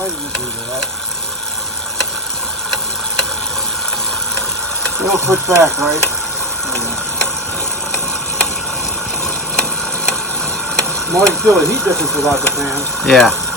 Why did you do that? It'll switch back, right? More than still a heat difference without the fan. Yeah.